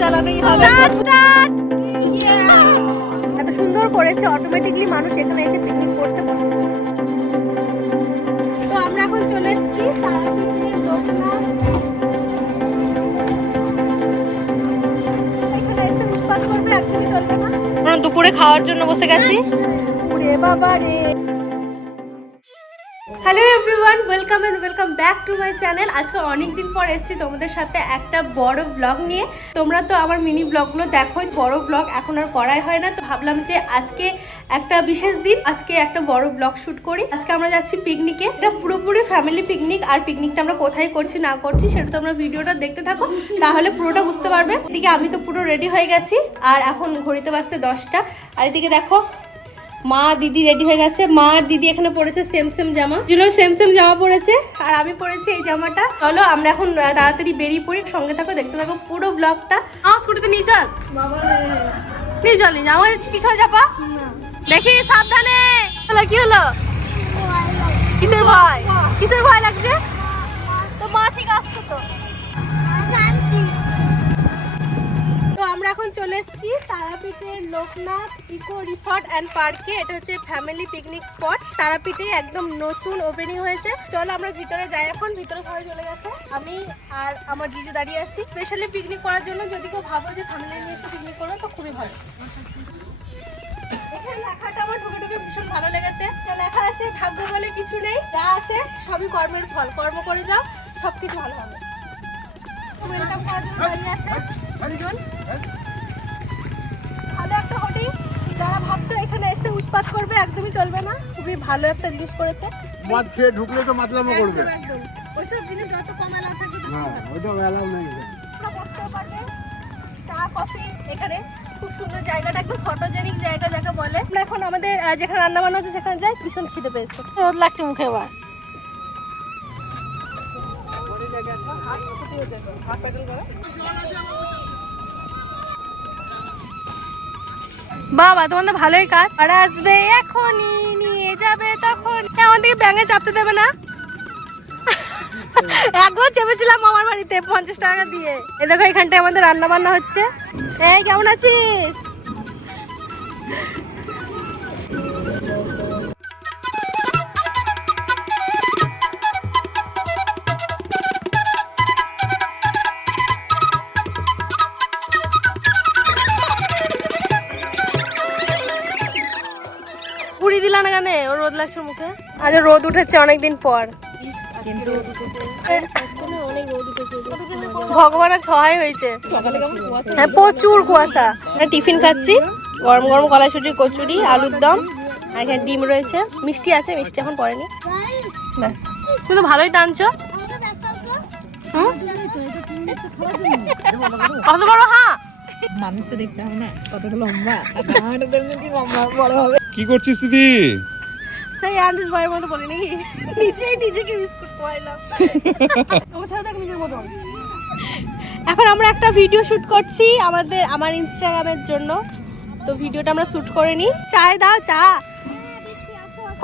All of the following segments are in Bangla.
চালানোই হবে। এত সুন্দর করেছে অটোমেটিকলি মানুষ এখানে এসে পিকনিক করতে বসে। তো আমরা এখন চলে এসেছি তারাপীঠের লোকনাথ এখানে এসে উৎপাত করবে একদমই চলবে না। দুপুরে খাওয়ার জন্য বসে গেছি। বাবা রে hello everyone welcome and welcome back to my channel আজকে অনেক দিন পর এসেছি তোমাদের সাথে একটা বড় ব্লগ নিয়ে। তোমরা তো আমার মিনি ব্লগগুলো দেখোই, বড় ব্লগ এখন আর করাই হয় না। তো ভাবলাম যে আজকে একটা বিশেষ দিন, আজকে একটা বড় ব্লগ শ্যুট করি। আজকে আমরা যাচ্ছি পিকনিকে এটা পুরোপুরি ফ্যামিলি পিকনিক আর পিকনিকটা আমরা কোথায় করছি, না করছি, সেটা তোমরা ভিডিওটা দেখতে থাকো। তাহলে পুরোটা বুঝতে পারবে। এদিকে আমি তো পুরো রেডি হয়ে গেছি, আর এখন ঘড়িতে বাজছে দশটা। আর এদিকে দেখো মা দিদি রেডি হয়ে গেছে মা আর দিদি এখানে পরেছে সেম সেম জামা দুজন সেম সেম জামা পরেছে আর আমি পরেছি এই জামাটা চলো আমরা এখন তাড়াতাড়ি বেরিয়ে পড়ি সঙ্গে থাকো দেখতে থাকো পুরো ব্লগটা আমার স্কুটিতে নিয়ে চল নিয়ে চল নিয়ে চল। আমার পিছনে চাপা দেখি সাবধানে হলো কি হলো কিসের ভয় কিসের ভয় লাগছে তো মা ঠিক আসছে তো চলে এসেছি, তারাপীঠের লোকনাথ ইকো রিসর্ট অ্যান্ড পার্কে। এটা হচ্ছে ফ্যামিলি পিকনিক স্পট তারাপীঠে একদম নতুন ওপেনিং হয়েছে। চলো আমরা ভিতরে যাই এখন, ভিতরে সবাই চলে গেছে। আমি আর আমার দিদি দাঁড়িয়ে আছি। স্পেশালি পিকনিক করার জন্য যদি কেউ ভাবো যে ফ্যামিলি নিয়ে এসে পিকনিক করবে তো খুবই ভালো। এখানে লেখাটা আমার ভীষণ ভালো লেগেছে। লেখা আছে, ভাগ্য বলে কিছু নেই, যা আছে সবই কর্মের ফল। কর্ম করে যাও, সবকিছু ভালো হবে। ওয়েলকাম করার জন্য দাঁড়িয়ে আছে উৎপাত করবে একদমই চলবে না। খুবই ভালো একটা জিনিস করেছে। মদ খেয়ে ঢুকলে তো মাতলামো করবে। একদম। ওইসব জিনিস যত কম এলাও থাকবে তত হ্যাঁ ওইটা অ্যালাউ নেই তোমরা বসতেও পারবে। চা কফি এখানে খুব সুন্দর জায়গাটা একদম ফটোজেনিক জায়গা যাকে বলে। আমরা এখন আমাদের যেখানে রান্না বান্না হচ্ছে সেখানে যাই ভীষণ খিদে পেয়েছে। রোদ লাগছে মুখে এবার বাবা, তোমাদের ভালোই কাজ। আর আসবে এখনই, নিয়ে যাবে তখন। আমার দিকে ব্যাঙে চাপতে দেবে না। একবার চেপেছিলাম মামার বাড়িতে, পঞ্চাশ টাকা দিয়ে। এ দেখো, এখানটায় আমাদের রান্না বান্না হচ্ছে। এই, কেমন আছিস? আজ রোদ উঠেছে অনেকদিন পর। ভগবানের সহায় হয়েছে। হ্যাঁ প্রচুর কুয়াশা। টিফিন খাচ্ছি গরম গরম কলাইশুটি কচুরি আলুর দম আর এখানে ডিম রয়েছে। মিষ্টি আছে মিষ্টি এখন পড়েনি। ব্যাস। তুমি তো ভালোই টানছো। হুম? কত বড় হ্যাঁ মানুষটা দেখতে হবে না কতটা লম্বা কি করছিস দিদি? সেই বয়ের মতো বলি নাকি নিজেই নিজেকে বিস্কুট খোয়াইলাম দেখ নিজের মতো। এখন আমরা একটা ভিডিও শুট করছি আমাদের আমার ইনস্টাগ্রামের জন্য। তো ভিডিওটা আমরা শুট করে নিই। চায় দাও চা।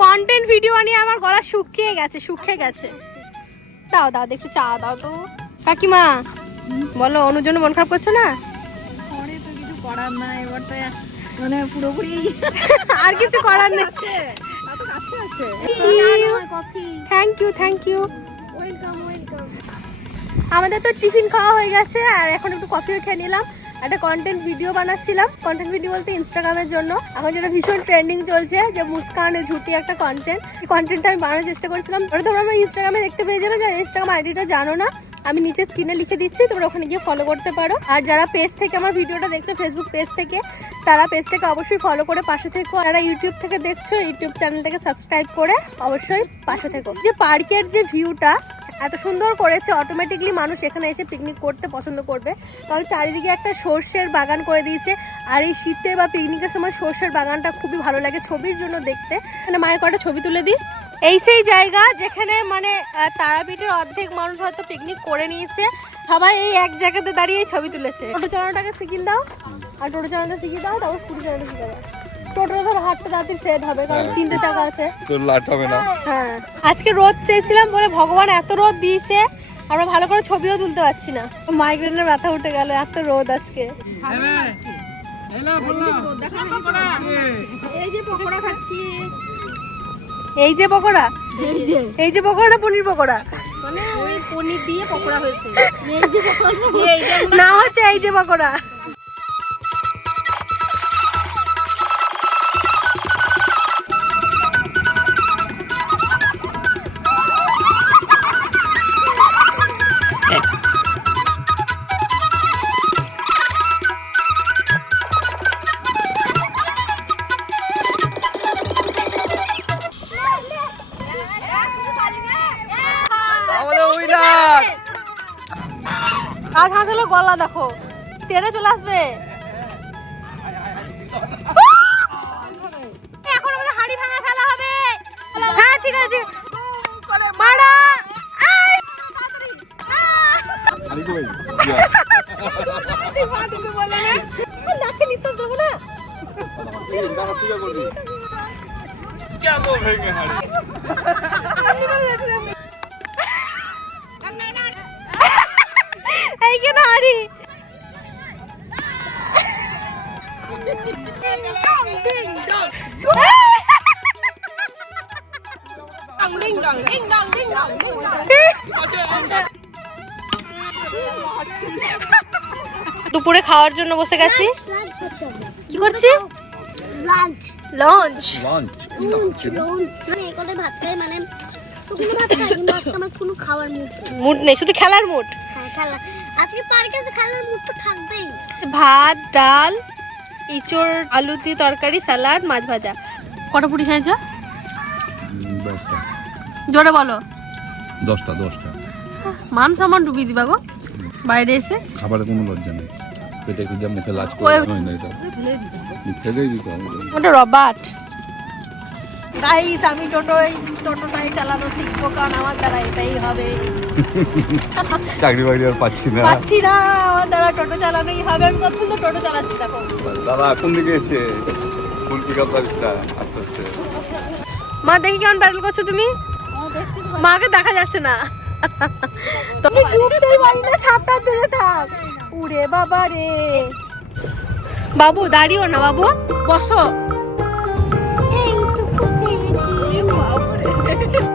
কন্টেন্ট ভিডিও বানিয়ে আমার গলা শুকিয়ে গেছে শুকিয়ে গেছে। দাও দাও দেখি চা দাও তো। কাকিমা বলো অনুর জন্য মন খারাপ করছে না? পরে তো কিছু করার নাই এবার তো মানে পুরোপুরি আর কিছু করার নেই। আছে। Thank you thank you welcome welcome আমাদের তো টিফিন খাওয়া হয়ে গেছে আর এখন একটু কফিও খেয়ে নিলাম। একটা কন্টেন্ট ভিডিও বানাচ্ছিলাম। কন্টেন্ট ভিডিও বলতে ইনস্টাগ্রামের জন্য। এখন যেটা ভীষণ ট্রেন্ডিং চলছে যে মুস্কান ঝুটি একটা কন্টেন্ট এই কন্টেন্টটা আমি বানানোর চেষ্টা করেছিলাম। ওটা তোমরা আমার ইনস্টাগ্রামে দেখতে পেয়ে যাবে যারা ইনস্টাগ্রাম আইডিটা জানো না আমি নিচে স্ক্রিনে লিখে দিচ্ছি তোমরা ওখানে গিয়ে ফলো করতে পারো। আর যারা পেজ থেকে আমার ভিডিওটা দেখছ ফেসবুক পেজ থেকে তারা পেজটাকে অবশ্যই ফলো করে পাশে থেকো। যারা ইউটিউব থেকে দেখছ ইউটিউব চ্যানেলটাকে সাবস্ক্রাইব করে অবশ্যই পাশে থেকো। যে পার্কের যে ভিউটা এত সুন্দর করেছে অটোমেটিকলি মানুষ এখানে এসে পিকনিক করতে পছন্দ করবে। কারণ চারিদিকে একটা সর্ষের বাগান করে দিয়েছে। আর এই শীতে বা পিকনিকের সময় সর্ষের বাগানটা খুবই ভালো লাগে ছবির জন্য দেখতে। মানে মায়ের কটা ছবি তুলে দিই? এই সেই জায়গা যেখানে মানে তারাপীঠের অর্ধেক মানুষ হয়তো পিকনিক করে নিয়েছে। সবাই এই এক জায়গাতে দাঁড়িয়ে ছবি তুলেছে। টোটো চালানোটাকে শিখিয়ে দাও আর টোটো চালানোটা শিখিয়ে দাও তারপর স্কুটি চালানো শিখে দাও। টোটো ধর হাতটা তাড়াতাড়ি সেট হবে কারণ তিনটে চাকা আছে। তোর লাট হবে না। হ্যাঁ। আজকে রোদ চেয়েছিলাম বলে ভগবান এত রোদ দিয়েছে আমরা ভালো করে ছবিও তুলতে পারছি না। মাইগ্রেনের ব্যথা উঠে গেল এত রোদ আজকে। এই যে পকোড়া খাচ্ছি। এই যে পকোড়া? এই যে। পকোড়া পনির পকোড়া? মানে ওই পনির দিয়ে পকোড়া হয়েছে। এই যে পকোড়া না হচ্ছে এই যে পকোড়া। হাঁসের গলা দেখো। তেরে চলে আসবে। এখন আমাদের হাঁড়ি ভাঙা ফেলা হবে। হ্যাঁ ঠিক আছে মারা! এই! আমি কই নাকে নিঃশ্বাস দেবো না। এই কেন হাঁড়ি? দুপুরে খাওয়ার জন্য বসে গেছি। কি করছি? লাঞ্চ লঞ্চ লঞ্চ লাঞ্চ মানে এগুলো ভাত খাই মানে ভাত খাই কিন্তু আমার কোনো খাওয়ার মুড নেই। মুড নেই শুধু খেলার মুড খেলা। আজকে পার্কে খেলার মুড তো থাকবেই। ভাত ডাল ইঁচড় আলু দিয়ে তরকারি স্যালাড মাছ ভাজা। কটা পুরি খেয়েছ জোরে বলো। দশটা দশটা। মান সম্মান ডুবিয়ে দিবা গো। বাইরে এসে। খাবারে কোনো লজ্জা নেই। পেটে খুঁজে মুখে লাজ করে ওটা রবার্ট। গাইস আমি টোটোই টোটোটাই চালানো শিখব কারণ আমার দ্বারা এটাই হবে। চাকরি বাকরি আর পাচ্ছি না। পাচ্ছি না আমার দ্বারা টোটো চালানোই হবে। আমি কত সুন্দর টোটো চালাচ্ছি দেখো। দাদা কোন দিকে এসে? ফুল পিক আপ আসটা আস্তে আস্তে। মা দেখি কেমন প্যাডেল করছ তুমি? মাকে দেখা যাচ্ছে না। তুমি ডুবতেই পারি না সাঁতার ধরে থাক। উড়ে বাবা রে বাবু দাঁড়িও না বাবু। বসো। Ha ha ha!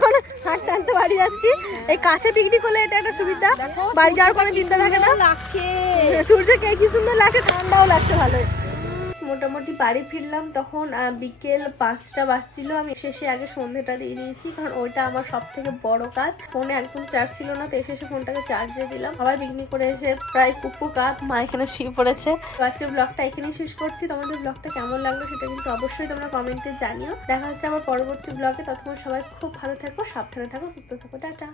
এখন হাঁটতে হাঁটতে বাড়ি যাচ্ছি। এই কাছে পিকনিক হলে এটা একটা সুবিধা। বাড়ি যাওয়ার কোনো চিন্তা থাকে না। লাগছে। সূর্যকে কি সুন্দর লাগছে ঠান্ডাও লাগছে ভালো মোটামুটি বাড়ি ফিরলাম তখন বিকেল পাঁচটা বাজছিল। আমি শেষে আগে সন্ধ্যেটা দিয়ে দিয়েছি কারণ ওইটা আমার সব থেকে বড় কাজ। ফোনে একদম চার্জ ছিল না, তো এসে এসে ফোনটাকে চার্জে দিলাম। আবার পিকনিক করে এসে প্রায় কুকু কাপ মা এখানে শুয়ে পড়েছে। তো আজকের ব্লগটা এখানেই শেষ করছি। তোমাদের ব্লগটা কেমন লাগল সেটা কিন্তু অবশ্যই তোমরা কমেন্টে জানিও। দেখা হচ্ছে আমার পরবর্তী ব্লগে ততক্ষণ সবাই খুব ভালো থাকো, সাবধানে থাকো, সুস্থ থাকো। টাটা।